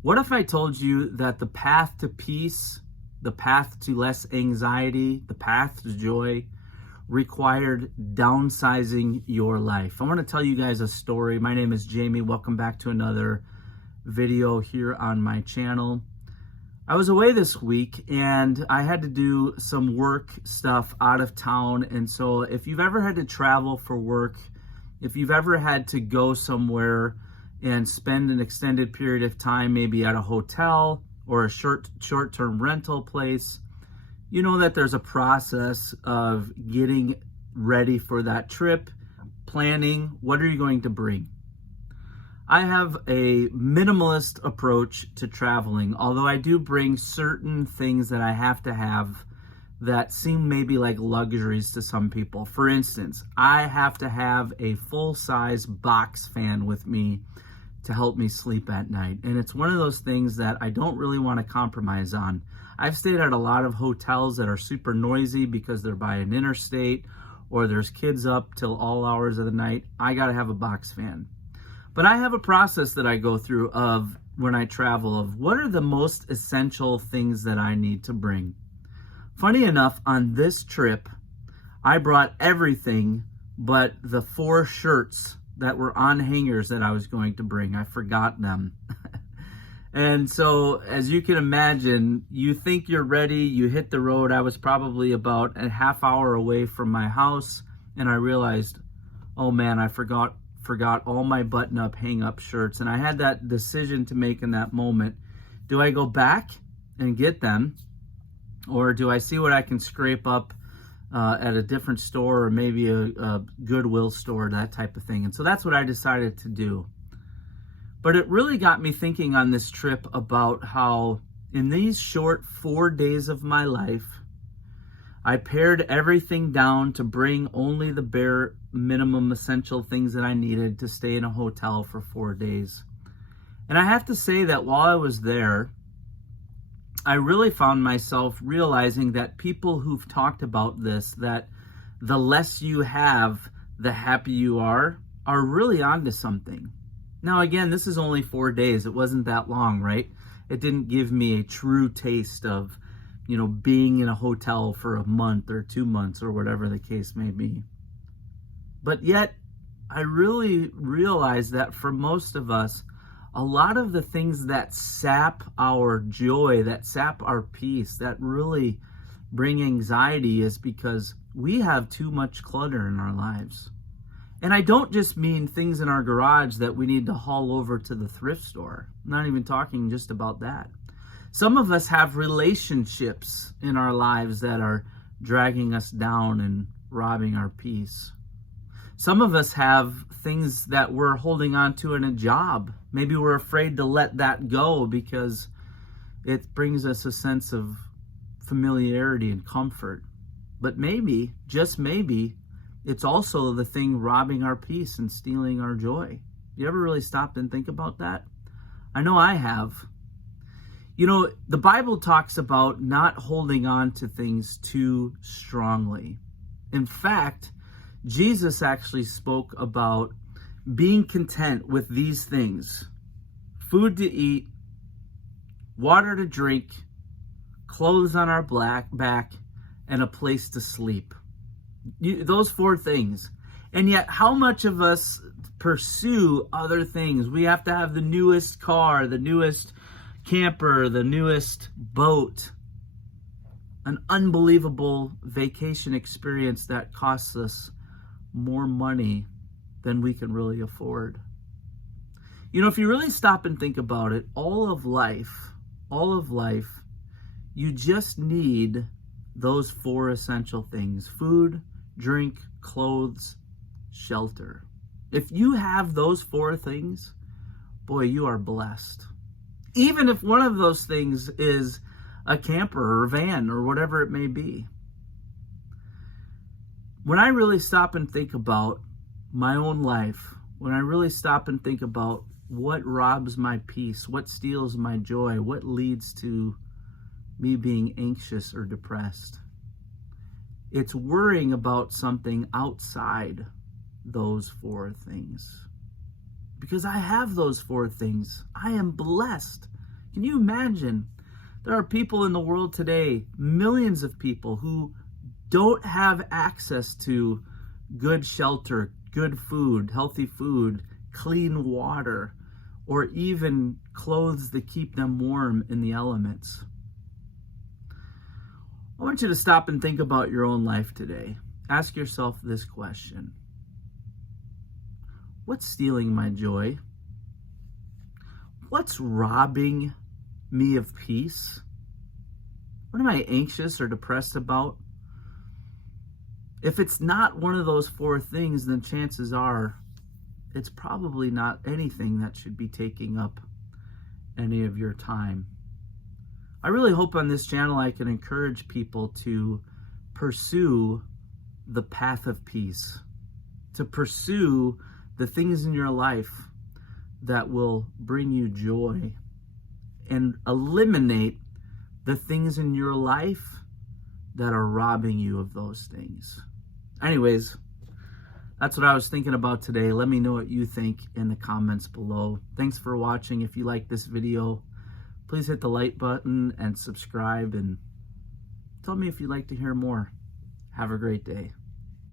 What if I told you that the path to peace, the path to less anxiety, the path to joy required downsizing your life? I want to tell you guys a story. My name is Jamie. Welcome back to another video here on my channel. I was away this week and I had to do some work stuff out of town. And so if you've ever had to travel for work, if you've ever had to go somewhere and spend an extended period of time, maybe at a hotel or a short-term rental place, you know that there's a process of getting ready for that trip, planning, what are you going to bring? I have a minimalist approach to traveling, although I do bring certain things that I have to have that seem maybe like luxuries to some people. For instance, I have to have a full-size box fan with me to help me sleep at night. And it's one of those things that I don't really want to compromise on. I've stayed at a lot of hotels that are super noisy because they're by an interstate or there's kids up till all hours of the night. I got to have a box fan. But I have a process that I go through of when I travel of what are the most essential things that I need to bring. Funny enough, on this trip, I brought everything but the 4 shirts that were on hangers that I was going to bring. I forgot them. And so, as you can imagine, you think you're ready, you hit the road. I was probably about a half hour away from my house, and I realized, oh man, I forgot all my button-up, hang-up shirts. And I had that decision to make in that moment. Do I go back and get them, or do I see what I can scrape up at a different store, or maybe a Goodwill store, that type of thing? And so that's what I decided to do. But it really got me thinking on this trip about how in these short 4 days of my life, I pared everything down to bring only the bare minimum essential things that I needed to stay in a hotel for 4 days. And I have to say that while I was there, I really found myself realizing that people who've talked about this, that the less you have, the happier you are really onto something. Now, again, this is only 4 days. It wasn't that long, right? It didn't give me a true taste of, being in a hotel for a month or 2 months or whatever the case may be. But yet, I really realized that for most of us, a lot of the things that sap our joy, that sap our peace, that really bring anxiety is because we have too much clutter in our lives. And I don't just mean things in our garage that we need to haul over to the thrift store. I'm not even talking just about that. Some of us have relationships in our lives that are dragging us down and robbing our peace. Some of us have things that we're holding on to in a job. Maybe we're afraid to let that go because it brings us a sense of familiarity and comfort. But maybe, just maybe, it's also the thing robbing our peace and stealing our joy. You ever really stop and think about that? I know I have. The Bible talks about not holding on to things too strongly. In fact, Jesus actually spoke about being content with these things: food to eat, water to drink, clothes on our back, and a place to sleep. Those 4 things. And yet, how much of us pursue other things? We have to have the newest car, the newest camper, the newest boat, an unbelievable vacation experience that costs us more money than we can really afford. If you really stop and think about it, all of life, you just need those 4 essential things: food, drink, clothes, shelter. If you have those 4 things, boy, you are blessed. Even if one of those things is a camper or a van or whatever it may be. When I really stop and think about my own life, when I really stop and think about what robs my peace, what steals my joy, what leads to me being anxious or depressed, it's worrying about something outside those 4 things. Because I have those 4 things. I am blessed. Can you imagine? There are people in the world today, millions of people, who don't have access to good shelter, good food, healthy food, clean water, or even clothes that keep them warm in the elements. I want you to stop and think about your own life today. Ask yourself this question: what's stealing my joy? What's robbing me of peace? What am I anxious or depressed about? If it's not one of those four things, then chances are it's probably not anything that should be taking up any of your time. I really hope on this channel I can encourage people to pursue the path of peace, to pursue the things in your life that will bring you joy, and eliminate the things in your life that are robbing you of those things. Anyways, that's what I was thinking about today. Let me know what you think in the comments below. Thanks for watching. If you like this video, please hit the like button and subscribe, and tell me if you'd like to hear more. Have a great day.